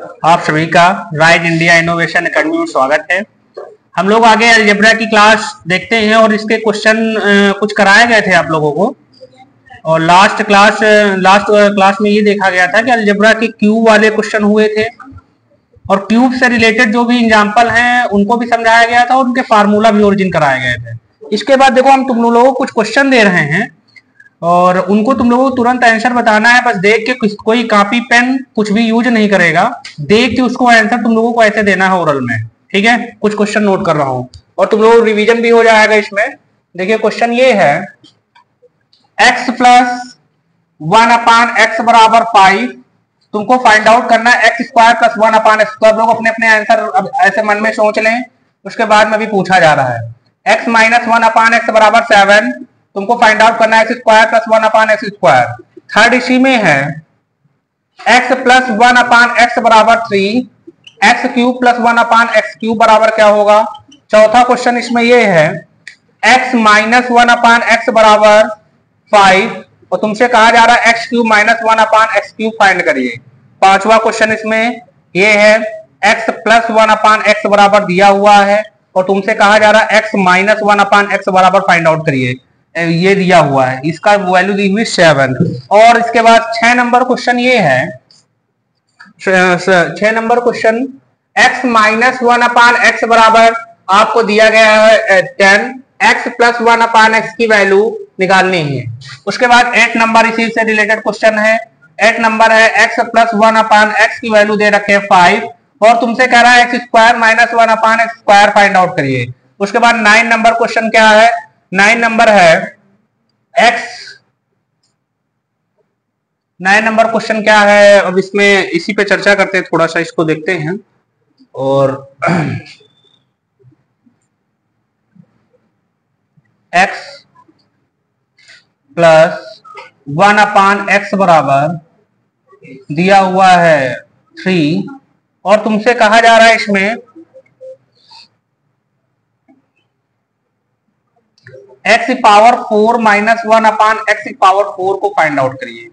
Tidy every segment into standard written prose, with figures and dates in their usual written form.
आप सभी का राइज इंडिया इनोवेशन एकेडमी में स्वागत है। हम लोग आगे अलजेब्रा की क्लास देखते हैं और इसके क्वेश्चन कुछ कराए गए थे आप लोगों को। और लास्ट क्लास में ये देखा गया था कि अलजेब्रा के क्यूब वाले क्वेश्चन हुए थे और क्यूब से रिलेटेड जो भी एग्जाम्पल हैं उनको भी समझाया गया था और उनके फार्मूला भी ओरिजिन कराए गए थे। इसके बाद देखो हम तुम लोगों को कुछ क्वेश्चन दे रहे हैं और उनको तुम लोगों को तुरंत आंसर बताना है। बस देख के कोई कॉपी पेन कुछ भी यूज नहीं करेगा, देख के उसको आंसर तुम लोगों को ऐसे देना है ओरल में। ठीक है, कुछ क्वेश्चन नोट कर रहा हूं और तुम लोगों को रिवीजन भी हो जाएगा इसमें। देखिए क्वेश्चन ये है, x प्लस 1/x बराबर 5। तुमको फाइंड आउट करना है x स्क्वायर प्लस 1/x। तो आप लोग अपने अपने आंसर ऐसे मन में सोच लें, उसके बाद में भी पूछा जा रहा है। x माइनस 1/x बराबर 7। तुमको फाइंड आउट करना है x square plus 1/x square. Third इसी में है x प्लस 1/x बराबर 3। x cube plus 1/x cube बराबर क्या होगा। चौथा क्वेश्चन इसमें ये है x माइनस 1/x बराबर 5 और तुमसे कहा जा रहा है x cube minus 1/x cube find करिए। पांचवा क्वेश्चन इसमें ये है x प्लस 1/x बराबर दिया हुआ है और तुमसे कहा जा रहा है x माइनस 1/x बराबर फाइंड आउट करिए। ये दिया हुआ है, इसका वैल्यू दी हुई 7। और इसके बाद 6 नंबर क्वेश्चन ये है, 6 number question x minus 1/x बराबर आपको दिया गया है 10। x प्लस 1/x की वैल्यू निकालनी है। उसके बाद 8 नंबर इसी से रिलेटेड क्वेश्चन है। 8 नंबर है x प्लस 1/x की वैल्यू दे रखे 5 और तुमसे कह रहा है x square minus 1/x square find out करिए। उसके बाद 9 नंबर क्वेश्चन क्या है, 9 नंबर है नया नंबर क्वेश्चन क्या है। अब इसमें इसी पे चर्चा करते हैं, थोड़ा सा इसको देखते हैं। और x प्लस 1/x बराबर दिया हुआ है 3 और तुमसे कहा जा रहा है इसमें x power 4 minus 1/x power 4 को फाइंड आउट करिए।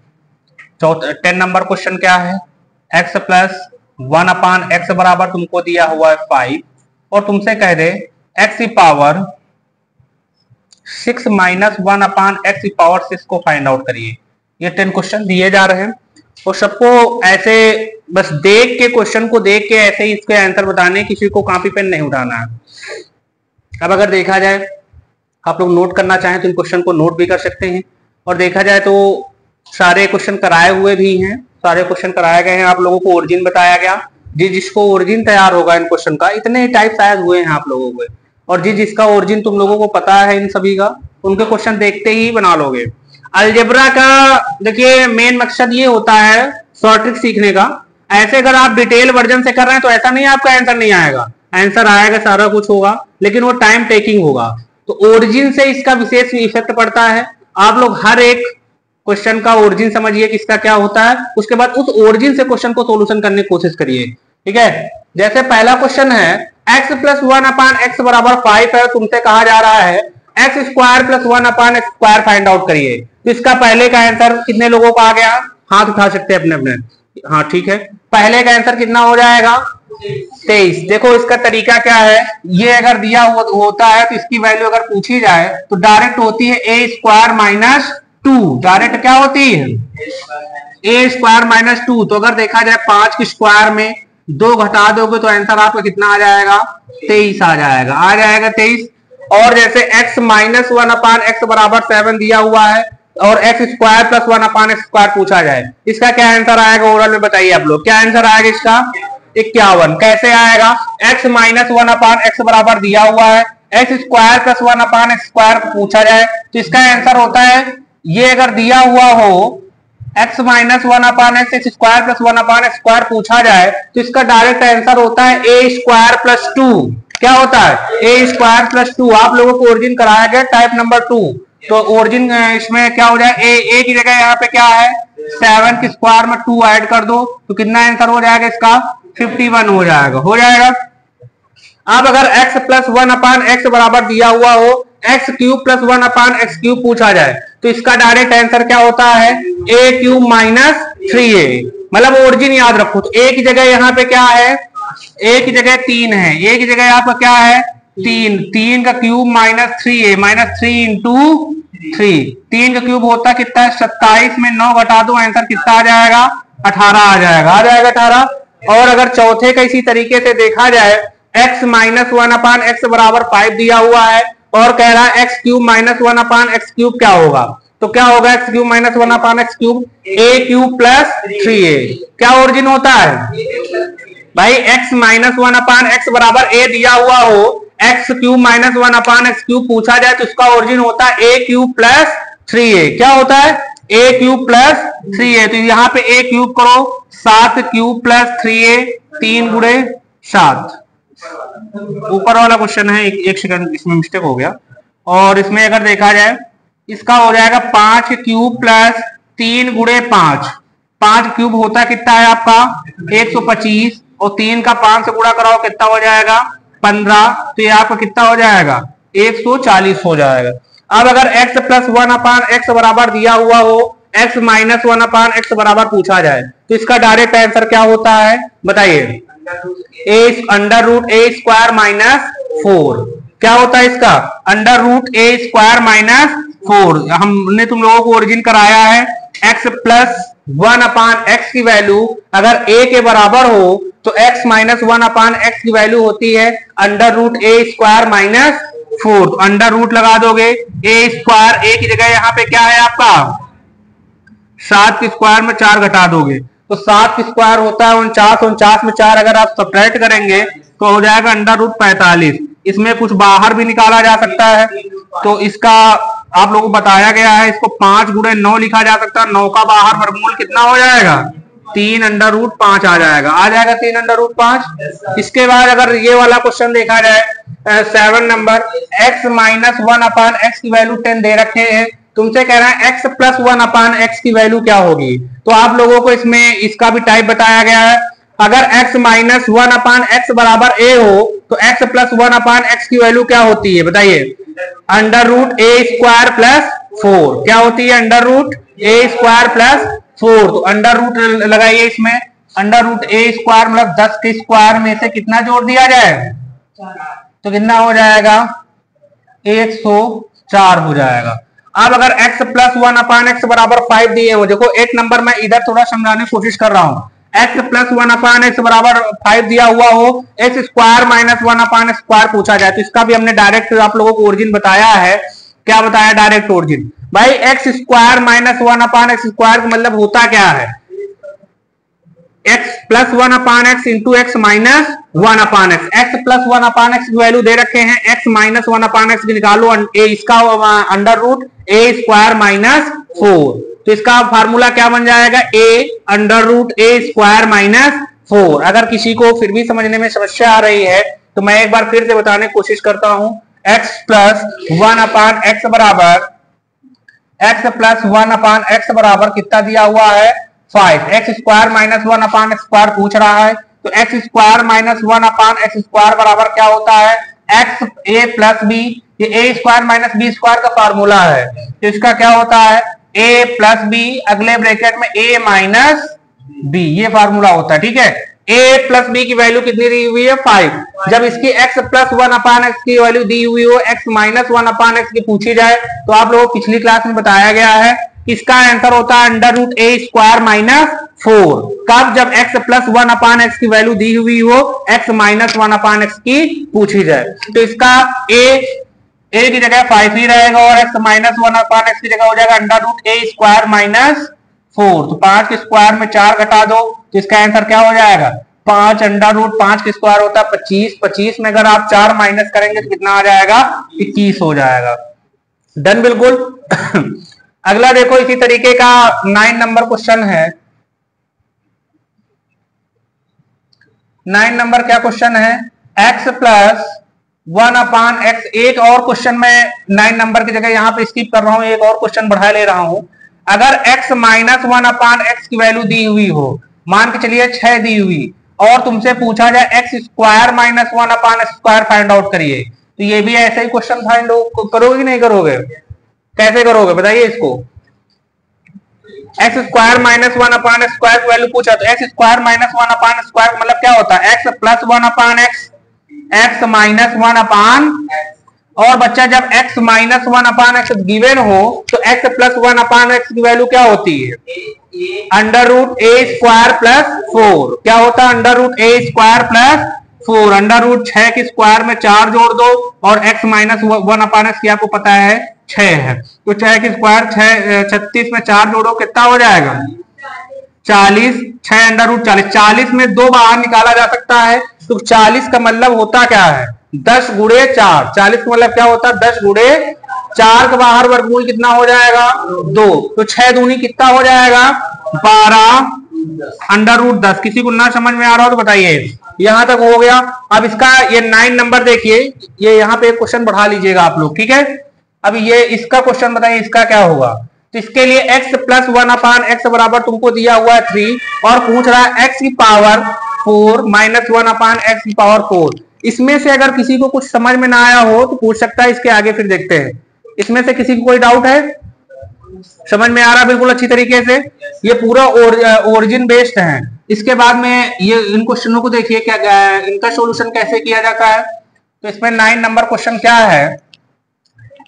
10 नंबर क्वेश्चन क्या है, x प्लस 1/x बराबर तुमको दिया हुआ है 5 और तुमसे कह दे x power 6 minus 1/x power 6 को फाइंड आउट करिए। ये 10 क्वेश्चन दिए जा रहे हैं और सबको ऐसे बस देख के क्वेश्चन को देख के ऐसे ही इसके आंसर बताने, किसी को कॉपी पेन नहीं उठाना है। अब अगर देखा जाए, आप लोग नोट करना चाहें तो इन क्वेश्चन को नोट भी कर सकते हैं। और देखा जाए तो सारे क्वेश्चन कराए हुए भी हैं, सारे क्वेश्चन कराए गए हैं, आप लोगों को ओरिजिन बताया गया। जिसको ओरिजिन तैयार होगा इन क्वेश्चन का, इतने टाइप शायद हुए हैं आप लोगों को, और जिसका ओरिजिन तुम लोगों को पता है इन सभी का, उनके क्वेश्चन देखते ही बना लोगे। अलजेब्रा का देखिए मेन मकसद ये होता है शॉर्ट ट्रिक सीखने का। ऐसे अगर आप डिटेल वर्जन से कर रहे हैं तो ऐसा नहीं आपका आंसर नहीं आएगा, आंसर आएगा, सारा कुछ होगा, लेकिन वो टाइम टेकिंग होगा। तो ओरिजिन से इसका विशेष इफेक्ट पड़ता है। आप लोग हर एक क्वेश्चन का ओरिजिन समझिए किसका क्या होता है, उसके बाद उस ओरिजिन से क्वेश्चन को सॉल्यूशन करने की कोशिश करिए। ठीक है, जैसे पहला क्वेश्चन है x प्लस 1/x बराबर 5 है, तुमसे कहा जा रहा है x square plus 1/x square find out करिए। तो इसका पहले का आंसर कितने लोगों को आ गया, हाथ उठा सकते हैं अपने अपने। हाँ ठीक है, पहले का आंसर कितना हो जाएगा 23। देखो इसका तरीका क्या है, ये अगर दिया होता है तो इसकी वैल्यू अगर पूछी जाए तो डायरेक्ट होती है a स्क्वायर माइनस 2। डायरेक्ट क्या होती है a स्क्वायर माइनस 2। तो अगर देखा जाए 5 के स्क्वायर में 2 घटा दोगे तो आंसर आपका कितना आ जाएगा 23 आ जाएगा 23। और जैसे x माइनस 1/x बराबर 7 दिया हुआ है और x square plus 1/x square पूछा जाए, इसका क्या आंसर आएगा ओरल में बताइए आप लोग, क्या आंसर आएगा इसका 51। कैसे आएगा, x माइनस 1/x बराबर दिया हुआ है, x square plus 1/x square पूछा जाए तो इसका आंसर होता है, ये अगर दिया हुआ हो x minus 1/x, x square plus 1/x square पूछा जाए तो इसका डायरेक्ट आंसर होता है a स्क्वायर प्लस 2। क्या होता है a स्क्वायर प्लस 2। आप लोगों को ओरिजिन कराया गया टाइप नंबर 2, तो ओरिजिन इसमें क्या हो जाए a की जगह यहाँ पे क्या है 7 के स्क्वायर में 2 ऐड कर दो तो कितना आंसर हो जाएगा इसका 51 हो जाएगा। अब अगर x प्लस 1/x बराबर दिया हुआ हो, x cube plus 1/x cube पूछा जाए तो इसका डायरेक्ट आंसर क्या होता है a क्यूब माइनस 3a। मतलब ओरिजिन याद रखो। तो ए की जगह यहाँ पे क्या है, ए की जगह 3 है, ए की जगह यहाँ पर क्या है 3, 3 का क्यूब -3a, -3 इंटू 3, 3 का क्यूब होता कितना है 27 में 9 घटा दो, आंसर कितना आ जाएगा 18 आ जाएगा, 18। और अगर चौथे का इसी तरीके से देखा जाए, x -1 अपान एक्स बराबर 5 दिया हुआ है और कह रहा है x cube -1 upon x cube क्या होगा, तो क्या होगा x cube -1 upon x cube a cube plus 3a, क्या ओरिजिन होता है भाई x -1 अपान एक्स बराबर a दिया हुआ हो, x cube -1 upon x cube पूछा जाए तो उसका ओरिजिन होता है a क्यूब प्लस 3a, क्या होता है a क्यूब प्लस 3a। तो यहाँ पे a क्यूब करो 7 क्यूब प्लस 3a, 3 गुणे 7, ऊपर वाला क्वेश्चन है, एक सेकंड इसमें मिस्टेक हो गया। और इसमें अगर देखा जाए इसका हो जाएगा 5 क्यूब प्लस 3 गुणे 5, 5 क्यूब होता है कितना है आपका 125 और 3 का 5 से गुणा कराओ कितना हो जाएगा 15, तो ये आपका कितना हो जाएगा 140 हो जाएगा। अब अगर x प्लस 1 अपान एक्स बराबर दिया हुआ हो, x माइनस 1 अपान एक्स बराबर पूछा जाए तो इसका डायरेक्ट आंसर क्या होता है बताइए, under root a square minus 4, क्या होता है इसका under root a square minus 4। हमने तुम लोगों को ओरिजिन कराया है x प्लस 1 अपान एक्स की वैल्यू अगर a के बराबर हो तो x माइनस 1 अपान एक्स की वैल्यू होती है under root a square minus 4, तो अंडर रूट लगा दोगे a स्क्वायर, a की जगह यहाँ पे क्या है आपका 7 के स्क्वायर में 4 घटा दोगे तो 7 के स्क्वायर होता है 49, 49 में 4 अगर आप सब्ट्रैक्ट करेंगे तो हो जाएगा अंडर रूट 45। इसमें कुछ बाहर भी निकाला जा सकता है, तो इसका आप लोगों को बताया गया है, इसको 5 गुणे 9 लिखा जा सकता है, 9 का बाहर वर्गमूल कितना हो जाएगा 3 अंडर रूट 5 आ जाएगा 3 अंडर रूट 5। इसके बाद अगर ये वाला क्वेश्चन देखा जाए 7 number, x minus 1 upon x की वैल्यू 10 दे रखे हैं, तुमसे कह रहा है x प्लस 1 अपान एक्स की वैल्यू क्या होगी, तो आप लोगों को इसमें इसका भी टाइप बताया गया है। अगर x माइनस 1 अपान एक्स बराबर a हो तो x प्लस 1 अपान एक्स की वैल्यू क्या होती है बताइए, under root a square plus 4, क्या होती है under root a square plus 4, तो अंडर रूट लगाइए इसमें, अंडर रूट ए स्क्वायर मतलब 10 के स्क्वायर में से कितना जोड़ दिया जाए तो कितना हो जाएगा 104 हो जाएगा। अब अगर x प्लस 1 अपान एक्स बराबर 5 दिए हो, देखो 8 नंबर मैं इधर थोड़ा समझाने की कोशिश कर रहा हूं, x प्लस 1 अपान एक्स बराबर 5 दिया हुआ हो, x square minus 1 upon x square पूछा जाए तो इसका भी हमने डायरेक्ट आप लोगों को ओरिजिन बताया है। क्या बताया डायरेक्ट ओरिजिन भाई, x square minus 1 upon x square का मतलब होता क्या है x plus 1 upon x into x minus 1 upon x, x plus 1 upon x की वैल्यू दे रखे हैं, x माइनस 1 अपान एक्स की निकालो, इसका under root a square minus 4, तो इसका फार्मूला क्या बन जाएगा a under root a square minus 4। अगर किसी को फिर भी समझने में समस्या आ रही है तो मैं एक बार फिर से बताने की कोशिश करता हूं, x प्लस 1 अपान एक्स बराबर, x प्लस 1 अपान एक्स बराबर कितना दिया हुआ है 5, x square minus 1 upon x square पूछ रहा है तो x square minus 1 upon x square बराबर क्या होता है एक्स ए प्लस बी, ये ए स्क्वायर माइनस बी स्क्वायर का फार्मूला है, तो इसका क्या होता है ए प्लस बी अगले ब्रैकेट में ए माइनस बी, ये फार्मूला होता है। ठीक है, a प्लस बी की वैल्यू कितनी दी हुई है 5, जब इसकी x प्लस 1 अपान एक्स की वैल्यू दी हुई हो, x माइनस 1 अपान एक्स की पूछी जाए तो आप लोगों को पिछली क्लास में बताया गया है इसका आंसर होता है under root a square minus 4, कब जब x प्लस 1 अपान एक्स की वैल्यू दी हुई हो, x माइनस 1 अपान एक्स की पूछी जाए तो इसका a की जगह 5 ही रहेगा और x माइनस 1 अपान एक्स की जगह हो जाएगा under root a square minus 4, तो 5 के स्क्वायर में 4 घटा दो तो इसका आंसर क्या हो जाएगा 5, अंडर रूट 5 के स्क्वायर होता है 25, 25 में अगर आप 4 माइनस करेंगे तो कितना आ जाएगा 21 हो जाएगा। डन बिल्कुल। अगला देखो इसी तरीके का 9 नंबर क्वेश्चन है, 9 नंबर क्या क्वेश्चन है x प्लस 1 अपान एक्स, एक और क्वेश्चन में 9 नंबर की जगह यहाँ पे स्किप कर रहा हूं, एक और क्वेश्चन बढ़ा ले रहा हूं। अगर x माइनस 1 अपान एक्स की वैल्यू दी हुई हो, मान के चलिए 6 दी हुई और तुमसे पूछा जाए x square minus 1 upon x square find out करिए, तो ये भी ऐसे ही क्वेश्चन फाइंड करोगे कि नहीं करोगे, कैसे करोगे बताइए इसको। X square minus 1 upon x square की वैल्यू पूछा, तो एक्स स्क्वायर माइनस 1 अपान स्क्वायर मतलब क्या होता है, x plus 1 upon x, x minus 1 अपान, और बच्चा जब x minus 1 upon x given हो तो x प्लस 1 अपान एक्स की वैल्यू क्या होती है, under root a square plus 4। क्या होता है, under root a square plus 4। Under root 6 के स्क्वायर में 4 जोड़ दो और x माइनस 1 अपान एक्स की आपको पता है 6 है, तो 6 के स्क्वायर 36 में 4 जोड़ो कितना हो जाएगा 40, 6 अंडर रूट 40, 40 में 2 बाहर निकाला जा सकता है, तो 40 का मतलब होता क्या है 10 गुणे 4, 40 का मतलब क्या होता है 10 गुणे 4 का बाहर वर्गमूल कितना हो जाएगा 2, तो 6 दूनी कितना हो जाएगा 12 अंडर रूट 10। किसी को ना समझ में आ रहा हो तो बताइए, यहां तक हो गया। अब इसका ये 9 नंबर देखिए, ये यहाँ पे एक क्वेश्चन बढ़ा लीजिएगा आप लोग, ठीक है। अभी ये इसका क्वेश्चन बताइए इसका क्या होगा, तो इसके लिए x प्लस 1 अपान एक्स बराबर तुमको दिया हुआ है 3 और पूछ रहा है x की पावर 4 माइनस 1 अपान एक्स की पावर 4। इसमें से अगर किसी को कुछ समझ में ना आया हो तो पूछ सकता है, इसके आगे फिर देखते हैं। इसमें से किसी को कोई डाउट है, समझ में आ रहा बिल्कुल अच्छी तरीके से, ये पूरा ओरिजिन बेस्ड है। इसके बाद में ये इन क्वेश्चनों को देखिए क्या इनका सॉल्यूशन कैसे किया जाता है। तो इसमें 9 नंबर क्वेश्चन क्या है,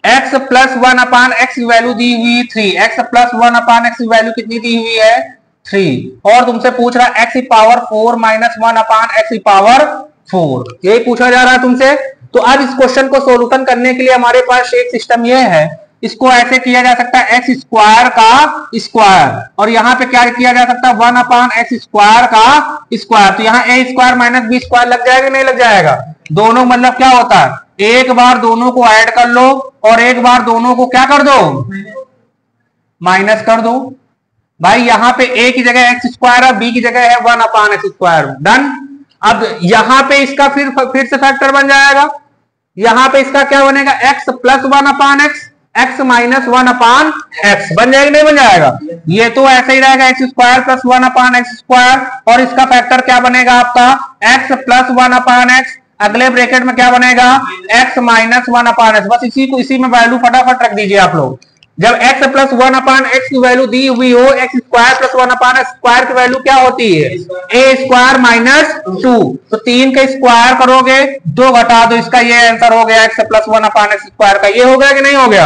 x प्लस 1 अपान एक्स की वैल्यू दी हुई 3, x प्लस 1 अपान एक्स की वैल्यू कितनी दी हुई है 3, और तुमसे पूछ रहा है x की पावर 4 माइनस 1 अपान एक्स की पावर 4, यही पूछा जा रहा है तुमसे। तो अब इस क्वेश्चन को सॉल्यूशन करने के लिए हमारे पास एक सिस्टम ये है, इसको ऐसे किया जा सकता है एक्स स्क्वायर का स्क्वायर, और यहाँ पे क्या किया जा सकता है 1 अपान एक्स स्क्वायर का स्क्वायर, तो यहाँ ए स्क्वायर माइनस बी स्क्वायर लग जाएगा नहीं लग जाएगा, दोनों मतलब क्या होता है एक बार दोनों को ऐड कर लो और एक बार दोनों को क्या कर दो माइनस कर दो। भाई यहाँ पे ए की जगह एक्स स्क्वायर है, बी की जगह है 1 अपान एक्स स्क्वायर, डन। अब यहाँ पे इसका फिर से फैक्टर बन जाएगा, यहाँ पे इसका क्या बनेगा x plus 1 upon x, x minus 1 upon x बन जाएगा नहीं बन जाएगा, ये तो ऐसे ही रहेगा x square plus 1 upon x square, और इसका फैक्टर क्या बनेगा आपका x प्लस 1 अपान एक्स, अगले ब्रैकेट में क्या बनेगा x माइनस 1 अपान एक्स। बस इसी में वैल्यू फटाफट रख दीजिए आप लोग। जब x प्लस 1 अपान एक्स की वैल्यू दी हुई हो, x square plus 1 upon x square की वैल्यू क्या होती है ए स्क्वायर माइनस 2, तो 3 का स्क्वायर करोगे 2 घटा दो, इसका ये आंसर हो गया x plus 1 upon x square का। ये हो गया कि नहीं हो गया।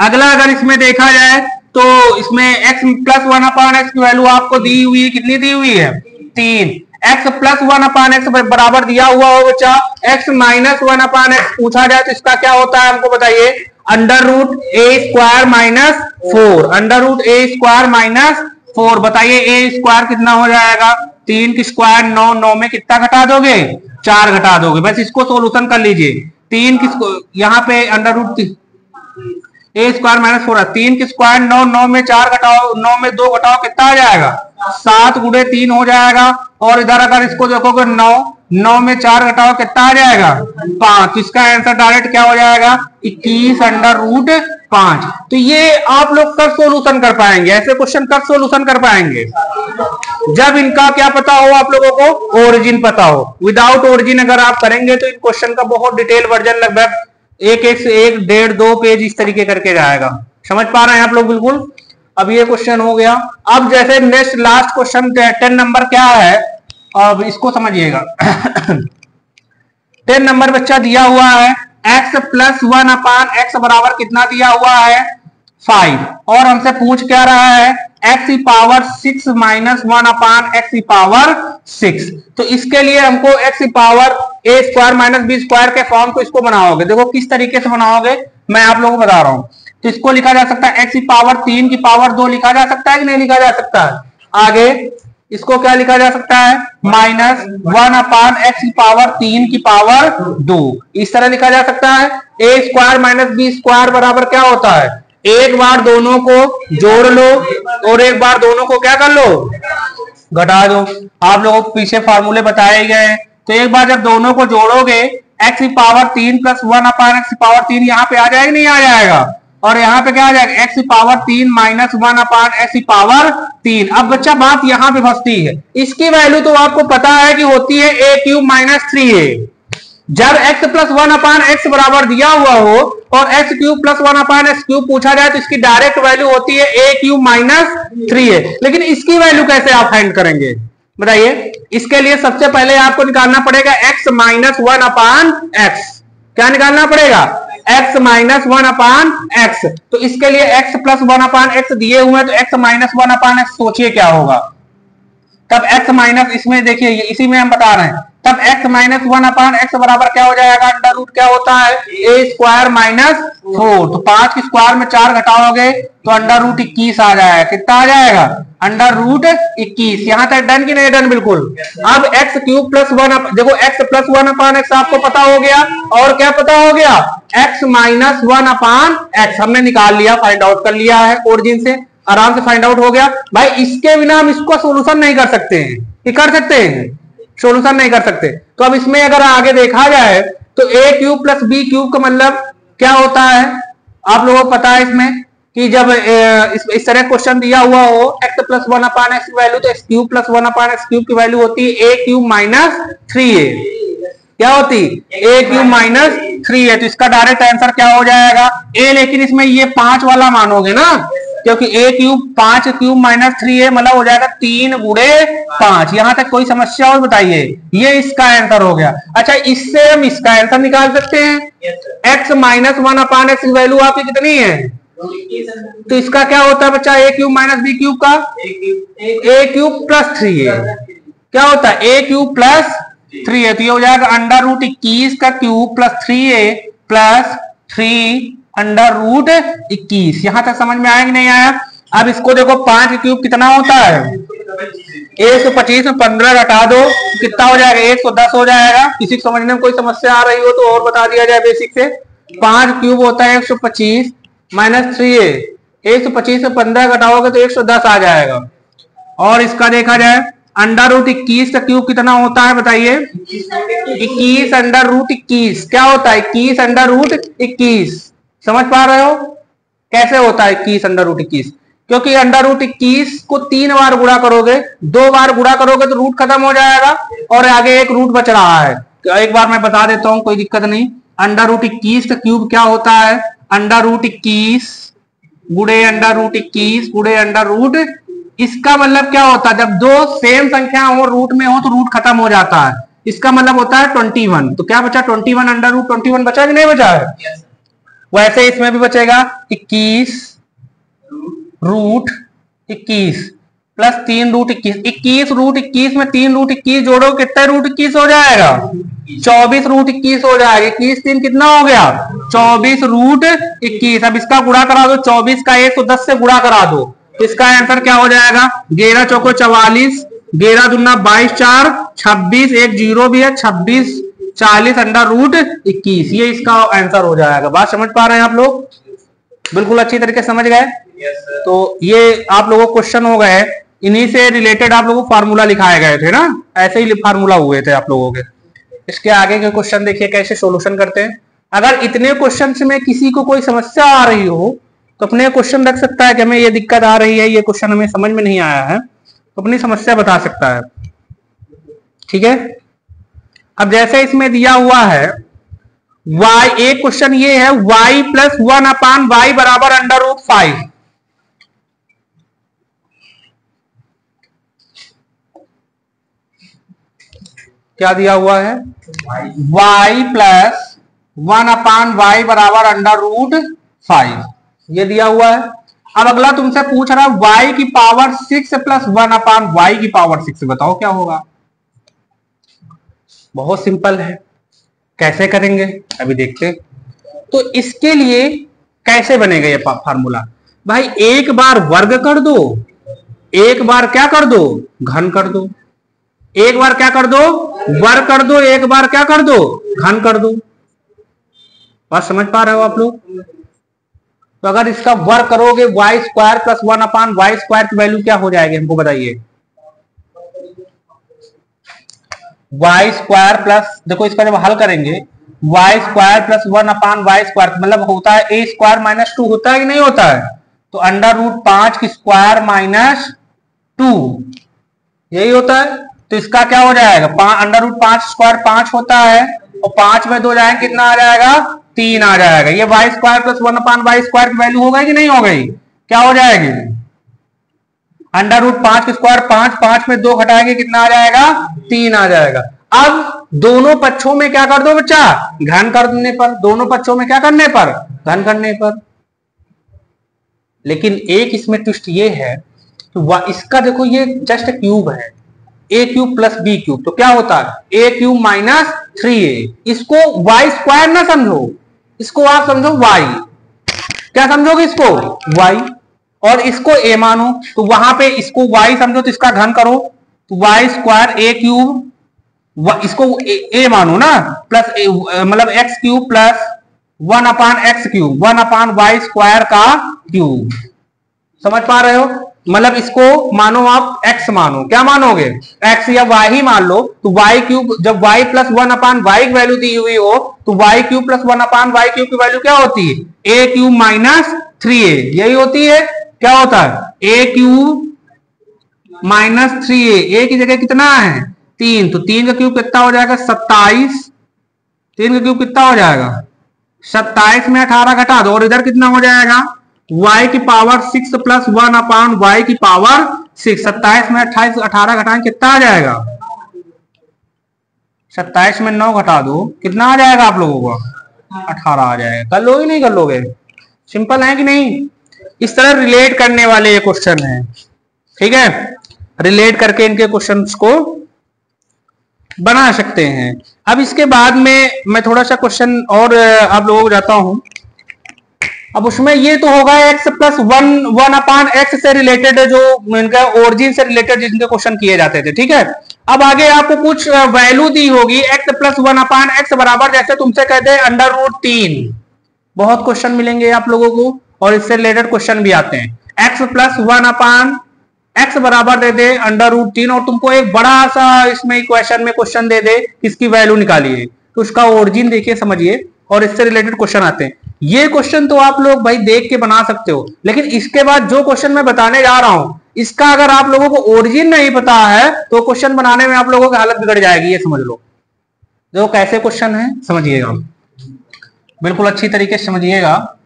अगला अगर इसमें देखा जाए तो इसमें x प्लस 1 अपान एक्स की वैल्यू आपको दी हुई है, कितनी दी हुई है 3, x प्लस 1 अपान एक्स बराबर दिया हुआ हो बच्चा x माइनस 1 अपान एक्स पूछा जाए तो इसका क्या होता है हमको बताइए, under root a square minus 4, under root a square minus 4। बताइए ए स्क्वायर कितना हो जाएगा 3 की स्क्वायर 9, 9 में कितना घटा दोगे 4 घटा दोगे, बस इसको सोल्यूशन कर लीजिए। 3 की यहाँ पे under root a square minus 4 है, 3 की स्क्वायर 9, 9 में 4 घटाओ, 9 में 2 घटाओ कितना आ जाएगा 7 गुणे 3 हो जाएगा, और इधर अगर इसको देखोगे 9, 9 में 4 घटाओ कितना आ जाएगा 5, इसका आंसर डायरेक्ट क्या हो जाएगा 21 अंडर रूट 5। तो ये आप लोग कब सोल्यूशन कर पाएंगे, ऐसे क्वेश्चन कब सोल्यूशन कर पाएंगे जब इनका क्या पता हो आप लोगों को ओरिजिन पता हो। विदाउट ओरिजिन अगर आप करेंगे तो इन क्वेश्चन का बहुत डिटेल वर्जन लगभग एक से एक 1.5-2 पेज इस तरीके करके जाएगा। समझ पा रहे हैं आप लोग बिल्कुल। अब ये क्वेश्चन हो गया। अब जैसे नेक्स्ट लास्ट क्वेश्चन 10 नंबर क्या है, अब इसको समझिएगा। 10 नंबर बच्चा दिया हुआ है x प्लस 1 अपान एक्स बराबर कितना दिया हुआ है 5, और हमसे पूछ क्या रहा है x की पावर 6 माइनस 1 अपान एक्स की पावर 6। तो इसके लिए हमको x की power a square minus b square के फॉर्म को इसको बनाओगे, देखो किस तरीके से बनाओगे मैं आप लोगों को बता रहा हूं। तो इसको लिखा जा सकता है x की पावर 3 की पावर 2 लिखा जा सकता है कि नहीं लिखा जा सकता है। आगे इसको क्या लिखा जा सकता है माइनस 1 अपान एक्स की पावर 3 की पावर 2, इस तरह लिखा जा सकता है। a square minus b square बराबर क्या होता है, एक बार दोनों को जोड़ लो और एक बार दोनों को क्या कर लो घटा दो। आप लोगों को पीछे फार्मूले बताए गए हैं, तो एक बार जब दोनों को जोड़ोगे x की पावर 3 प्लस 1 अपान एक्स की पावर 3 यहाँ पे आ जाएगा नहीं आ जाएगा, और यहाँ पे क्या आ जाएगा x की पावर 3 माइनस 1 अपान एक्स की पावर 3। अब बच्चा बात यहाँ पे फंसती है, इसकी वैल्यू तो आपको पता है कि होती है a क्यूब माइनस 3a। जब x प्लस 1 अपान एक्स बराबर दिया हुआ हो और x cube plus 1 upon x cube पूछा जाए तो इसकी डायरेक्ट वैल्यू होती है ए क्यूब माइनस 3a। लेकिन इसकी वैल्यू कैसे आप फाइंड करेंगे बताइए? इसके लिए सबसे पहले आपको निकालना पड़ेगा एक्स माइनस 1 अपान एक्स। क्या निकालना पड़ेगा? x minus 1 upon x. तो इसके लिए x प्लस 1 अपान एक्स दिए हुए हैं, तो x माइनस 1 अपान एक्स सोचिए क्या होगा तब x माइनस, इसमें देखिए इसी में हम बता रहे हैं, तब x माइनस 1 अपान एक्स बराबर क्या हो जाएगा? अंडर रूट क्या होता है? ए स्क्वायर माइनस 4। तो 5 के स्क्वायर में 4 घटाओगे तो अंडर रूट 21 आ जाएगा। कितना आ जाएगा? Under root 21। यहां तक डन की नहीं डन? बिल्कुल। अब एक्स क्यूब प्लस 1, देखो x प्लस 1 अपान एक्स आपको पता हो गया, और क्या पता हो गया? x माइनस 1 अपान एक्स हमने निकाल लिया, फाइंड आउट कर लिया है ओरिजिन से, आराम से फाइंड आउट हो गया। भाई इसके बिना हम इसको सोल्यूशन नहीं कर सकते हैं, ये कर सकते हैं? सोल्यूशन नहीं कर सकते। तो अब इसमें अगर आगे देखा जाए तो a cube plus b cube का मतलब क्या होता है? आप लोगों को पता है इसमें कि जब इस तरह क्वेश्चन दिया हुआ हो x प्लस 1 अपान एक्स की वैल्यू, तो x cube plus 1 upon x cube की वैल्यू होती है a क्यूब माइनस 3a। क्या होती? a cube minus 3a। तो इसका डायरेक्ट आंसर क्या हो जाएगा? a। लेकिन इसमें ये 5 वाला मानोगे ना, क्योंकि a cube 5 cube minus 3a मतलब हो जाएगा 3 गुणे 5। यहां तक कोई समस्या और बताइए? ये इसका आंसर हो गया। अच्छा, इससे हम इसका आंसर निकाल सकते हैं। x माइनस 1 अपान एक्स की वैल्यू आपकी कितनी है? तो इसका क्या होता है बच्चा? a cube minus b cube का a क्यूब प्लस 3a। क्या होता है? a cube plus 3a। तो ये हो जाएगा अंडर रूट 21 का cube plus 3a plus 3 under root 21। यहां तक समझ में आया कि नहीं आया? अब इसको देखो, 5 क्यूब कितना होता है? 125 में 15 घटा दो, कितना हो जाएगा? 110 हो जाएगा। किसी को समझने में कोई समस्या आ रही हो तो और बता दिया जाए बेसिक से। 5 क्यूब होता है 125 माइनस 3a। 125 में 15 घटाओगे तो 110 आ जाएगा। और इसका देखा जाए अंडर रूट 21 का क्यूब कितना होता है बताइए? 21 अंडर रूट 21। क्या होता है? 21 अंडर रूट 21। समझ पा रहे हो कैसे होता है 21 अंडर रूट 21? क्योंकि अंडर रूट 21 को 3 बार गुणा करोगे, 2 बार गुणा करोगे तो रूट खत्म हो जाएगा और आगे एक रूट बच रहा है। एक बार मैं बता देता हूं, कोई दिक्कत नहीं। अंडर रूट 21 का क्यूब क्या होता है? अंडर रूट 21 गुणे अंडर रूट 21 गुणे अंडर रूट। इसका मतलब क्या होता है? जब दो सेम संख्या हो रूट में हो तो रूट खत्म हो जाता है। इसका मतलब होता है 21। तो क्या बचा? 21 अंडर रूट 21 बचा कि नहीं बचा है? वैसे इसमें भी बचेगा 21 रूट 21 प्लस 3 रूट 21। 21 रूट 21 में 3 रूट 21 जोड़ो, कितने रूट 21 हो जाएगा? 24 रूट 21 हो जाएगा। 21 3 कितना हो गया? 24 रूट 21। अब इसका गुणा करा दो, 24 का 110 से गुणा करा दो, इसका आंसर क्या हो जाएगा? 11 चौको 44, 11 दूना 22, 4 26, एक जीरो भी है, 26 40 अंडर रूट 21। ये इसका आंसर हो जाएगा। बात समझ पा रहे हैं आप लोग? बिल्कुल अच्छी तरीके से समझ गए? तो ये आप लोगों को क्वेश्चन हो गए, इन्हीं से रिलेटेड आप लोगों को फार्मूला लिखाए गए थे ना, ऐसे ही फार्मूला हुए थे आप लोगों के। इसके आगे के क्वेश्चन देखिए कैसे सोल्यूशन करते हैं। अगर इतने क्वेश्चन में किसी को कोई समस्या आ रही हो तो अपने क्वेश्चन रख सकता है कि हमें ये दिक्कत आ रही है, ये क्वेश्चन हमें समझ में नहीं आया है, तो अपनी समस्या बता सकता है। ठीक है। अब जैसे इसमें दिया हुआ है y, एक क्वेश्चन ये है y प्लस 1 अपान वाई बराबर अंडर रूट 5। क्या दिया हुआ है? y प्लस 1 अपान वाई बराबर अंडर रूट 5, ये दिया हुआ है। अब अगला तुमसे पूछ रहा है y की पावर 6 प्लस 1 अपान वाई की पावर 6, बताओ क्या होगा? बहुत सिंपल है, कैसे करेंगे अभी देखते हैं। तो इसके लिए कैसे बनेगा ये फार्मूला? भाई एक बार वर्ग कर दो, एक बार क्या कर दो? घन कर दो। एक बार क्या कर दो? वर्ग कर दो। एक बार क्या कर दो? घन कर दो। बात समझ पा रहे हो आप लोग? तो अगर इसका वर्ग करोगे Y square plus 1 upon y square की वैल्यू क्या हो जाएगी हमको बताइए? वाई स्क्वायर प्लस, देखो इसका जब हल करेंगे Y square plus 1 upon y square मतलब होता है ए स्क्वायर माइनस 2, होता है कि नहीं होता है? तो अंडर रूट 5 की स्क्वायर माइनस 2, यही होता है। तो इसका क्या हो जाएगा? अंडर रूट 5 स्क्वायर 5 होता है और 5 में 2 जाएंगे कितना आ जाएगा? 3 आ जाएगा। ये वाई स्क्वायर प्लस 1/y² की वैल्यू हो गई कि नहीं हो गई? क्या हो जाएगी? अंडर रूट 5 का स्क्वायर 5, 5 में 2 घटाएंगे कितना आ जाएगा? 3 आ जाएगा। अब दोनों पक्षों में क्या कर दो बच्चा? घन करने पर। दोनों पक्षों में क्या करने पर? घन करने पर। लेकिन एक इसमें ट्विस्ट ये है तो इसका देखो ये जस्ट क्यूब है, a cube plus b cube, तो क्या होता है a क्यूब माइनस 3a। इसको वाई स्क्वायर ना समझो, इसको आप समझो y। क्या समझोगे इसको? y। और इसको a मानो तो वहां पे इसको y समझो तो इसका घन करो तो वाई स्क्वायर a क्यूब, इसको a मानो ना, प्लस मतलब x cube plus 1/x cube, 1/y² का क्यूब। समझ पा रहे हो? मतलब इसको मानो आप x मानो, क्या मानोगे? x या y ही मान लो तो y क्यूब, जब y प्लस 1/y की वैल्यू दी हुई हो तो y cube plus 1/y cube की वैल्यू क्या होती है? a क्यूब माइनस 3a, यही होती है। क्या होता है? a cube minus 3a, a की जगह कितना है? 3, तो 3 का क्यूब कितना हो जाएगा? 27। 3 का क्यूब कितना हो जाएगा? 27 में 18 घटा दो और इधर कितना हो जाएगा? y की पावर 6 प्लस 1/y की पावर 6। 27 में 18 घटाएं कितना आ जाएगा? 27 में 9 घटा दो कितना आ जाएगा आप लोगों को? 18 आ जाएगा। कर लोगे नहीं कर लोगे? सिंपल है कि नहीं? इस तरह रिलेट करने वाले ये क्वेश्चन है, ठीक है। रिलेट करके इनके क्वेश्चंस को बना सकते हैं। अब इसके बाद में मैं थोड़ा सा क्वेश्चन और आप लोगों को जाता हूं। अब उसमें ये तो होगा x प्लस 1/x से रिलेटेड, जो इनका ओरिजिन से रिलेटेड जिनके क्वेश्चन किए जाते थे, ठीक है। अब आगे आपको कुछ वैल्यू दी होगी x प्लस 1/x बराबर, जैसे तुमसे कहते हैं √3। बहुत क्वेश्चन मिलेंगे आप लोगों को और इससे रिलेटेड क्वेश्चन भी आते हैं। x प्लस 1/x बराबर दे दे √3 और तुमको एक बड़ा सा इसमें इक्वेशन में क्वेश्चन दे दे इसकी वैल्यू निकालिए, तो उसका ओरिजिन देखिए, समझिए, और इससे रिलेटेड क्वेश्चन आते हैं। ये क्वेश्चन तो आप लोग भाई देख के बना सकते हो, लेकिन इसके बाद जो क्वेश्चन मैं बताने जा रहा हूं इसका अगर आप लोगों को ओरिजिन नहीं पता है तो क्वेश्चन बनाने में आप लोगों की हालत बिगड़ जाएगी, ये समझ लो। देखो कैसे क्वेश्चन है, समझिएगा, बिल्कुल अच्छी तरीके से समझिएगा।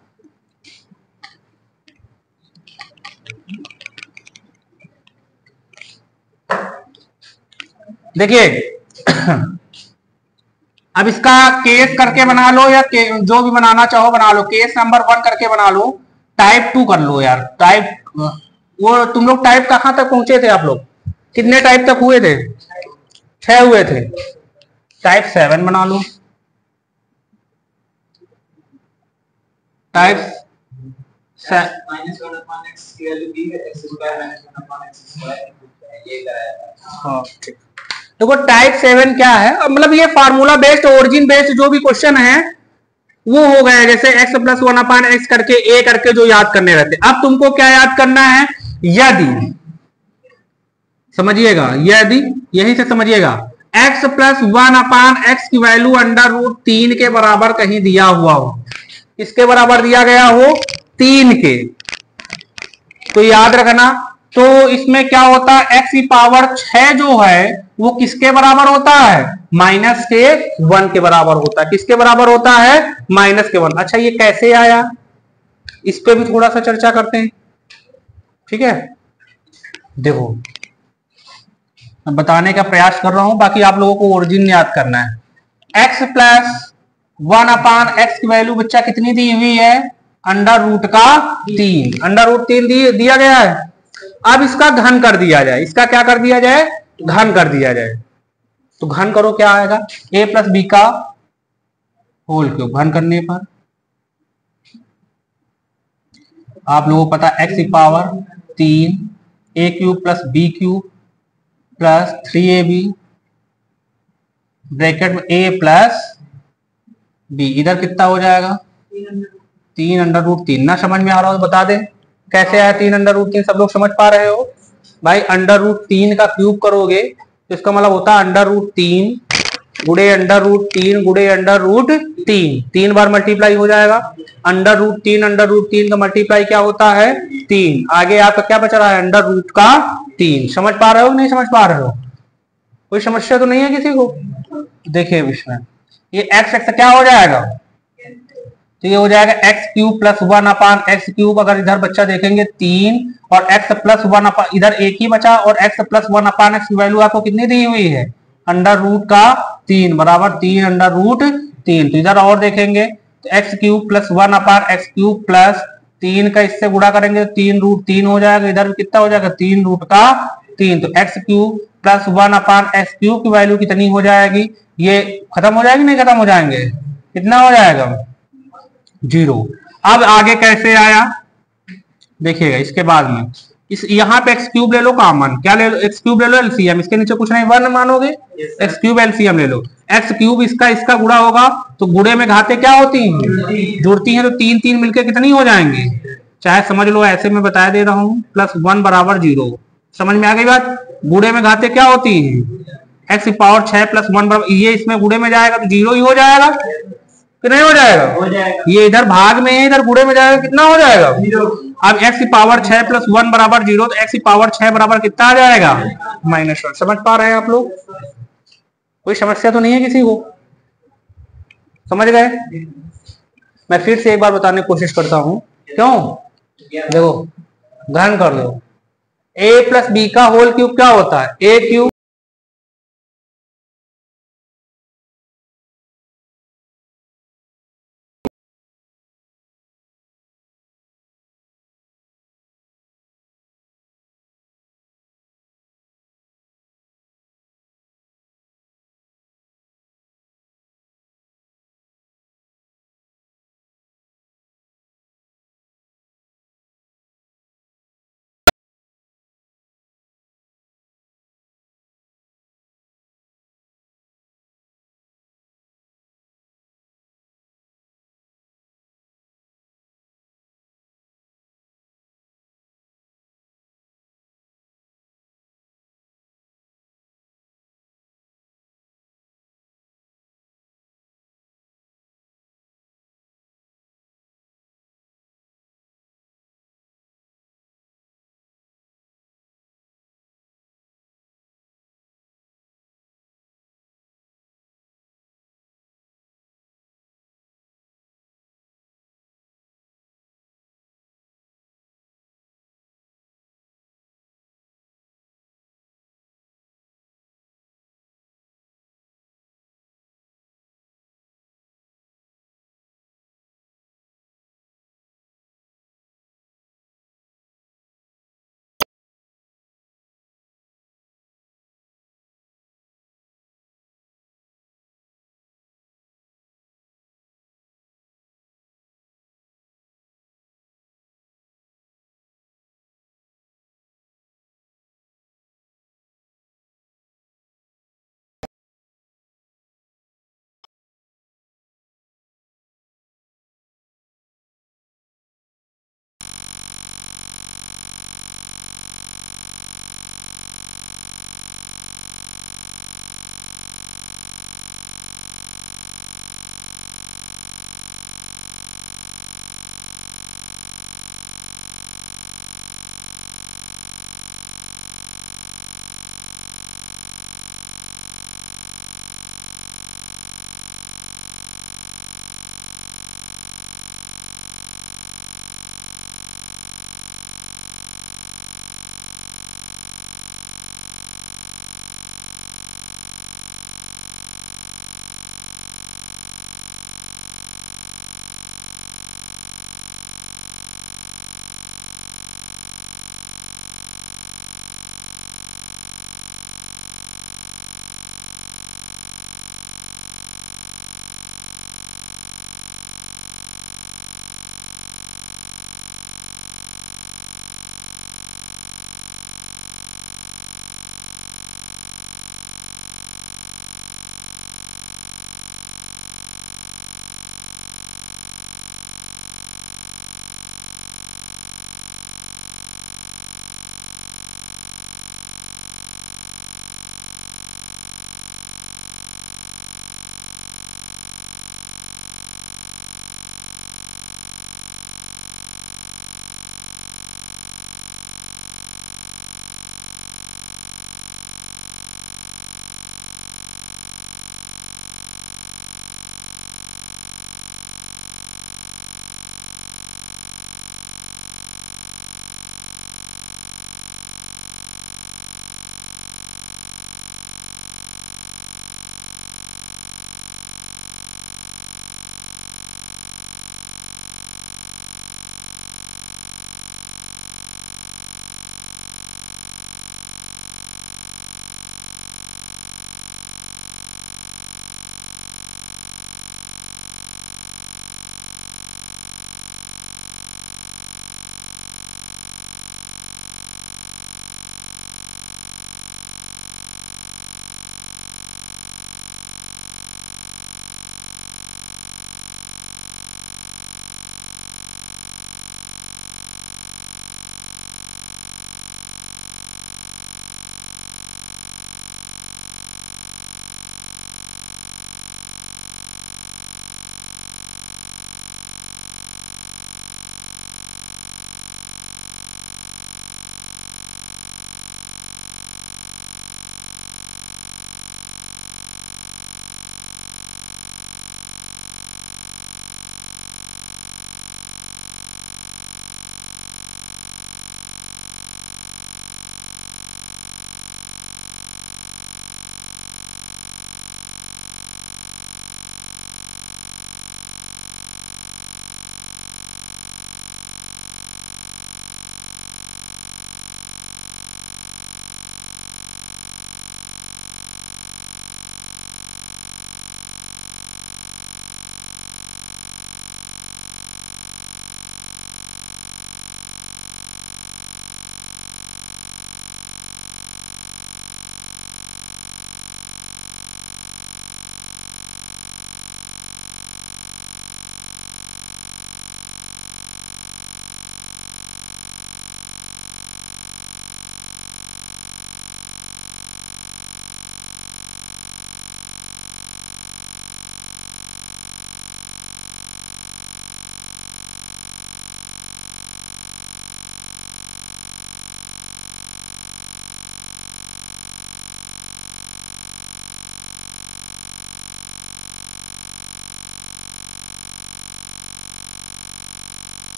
देखिए अब इसका केस करके बना लो या जो भी बनाना चाहो बना लो। केस नंबर 1 करके बना लो, टाइप 2 कर लो यार। टाइप वो तुम लोग टाइप कहां तक पहुंचे थे? आप लोग कितने टाइप तक हुए थे? 6 हुए थे। टाइप 7 बना लो। टाइप देखो टाइप 7 क्या है, मतलब ये फार्मूला बेस्ड, ओरिजिन बेस्ड जो भी क्वेश्चन है वो हो गया। जैसे x प्लस 1/x करके a करके जो याद करने रहते। अब तुमको क्या याद करना है? यदि, समझिएगा, यदि यहीं से समझिएगा, x प्लस 1/x की वैल्यू √3 के बराबर कहीं दिया हुआ हो, इसके बराबर दिया गया हो 3 के, तो याद रखना। तो इसमें क्या होता है? x की पावर 6 जो है वो किसके बराबर होता है? -1 के बराबर होता है। किसके बराबर होता है? -1। अच्छा ये कैसे आया, इस पे भी थोड़ा सा चर्चा करते हैं, ठीक है। देखो मैं बताने का प्रयास कर रहा हूं, बाकी आप लोगों को ओरिजिन याद करना है। x प्लस 1/x की वैल्यू बच्चा कितनी दी हुई है? √3। √3 दिया गया है। अब इसका घन कर दिया जाए। इसका क्या कर दिया जाए? घन कर दिया जाए। तो घन करो, क्या आएगा? a प्लस बी का होल क्यूब। घन करने पर आप लोगों को पता है x की power 3, a cube plus b cube plus 3ab bracket में a प्लस b, इधर कितना हो जाएगा? 3 √3। ना समझ में आ रहा हो तो बता दे कैसे आया 3 √3। सब लोग समझ पा रहे हो भाई? √3 का क्यूब करोगे तो इसका मतलब होता है √3 गुड़े √3 गुड़े √3, 3 बार मल्टीप्लाई हो जाएगा। √3 का मल्टीप्लाई क्या होता है? 3। आगे आपका क्या बच रहा है? √3। समझ पा रहे हो नहीं समझ पा रहे हो? कोई समस्या तो नहीं है किसी को? देखिए इसमें ये x क्या हो जाएगा? तो ये हो जाएगा एक्स क्यूब प्लस 1/x³। अगर इधर बच्चा देखेंगे 3 और x प्लस 1 इधर एक ही बचा और x प्लस 1/x की वैल्यू आपको कितनी दी हुई है, √3 बराबर 3 तो इधर और देखेंगे तो x³ प्लस 1/x³ प्लस 3 का इससे गुणा करेंगे तो 3√3 हो जाएगा। इधर कितना हो जाएगा 3√3। तो x³ प्लस 1/x³ की वैल्यू कितनी हो जाएगी, ये खत्म हो जाएगी नहीं खत्म हो जाएंगे, कितना हो जाएगा 0। अब आगे कैसे आया देखिएगा, इसके बाद में इस यहाँ पे x³ ले लो कॉमन, क्या ले लो x³ ले लो एलसीएम, इसके नीचे कुछ नहीं 1 मानोगे, x³ एलसीएम ले लो। x³ इसका गुणा होगा तो गुणे में घाते क्या होती हैं, जुड़ती हैं, तो 3 मिलके कितनी हो जाएंगे, चाहे समझ लो ऐसे मैं बता दे रहा हूँ, +1 बराबर 0। समझ में आ गई बात। गुणे में घाते क्या होती है, x की पावर 6 + 1 बराबर, ये इसमें गुणे में जाएगा तो 0 ही हो जाएगा कि नहीं हो जाएगा, ये इधर भाग में है, इधर गुणे में जाएगा कितना हो जाएगा 0। अब x की पावर 6 + 1 बराबर 0, तो x की पावर 6 बराबर कितना आ जाएगा -1। समझ पा रहे हैं आप लोग, कोई समस्या तो नहीं है किसी को, समझ गए। मैं फिर से एक बार बताने की कोशिश करता हूं, क्यों देखो ग्रहण कर लो, a + b का होल क्यूब क्या होता है, a³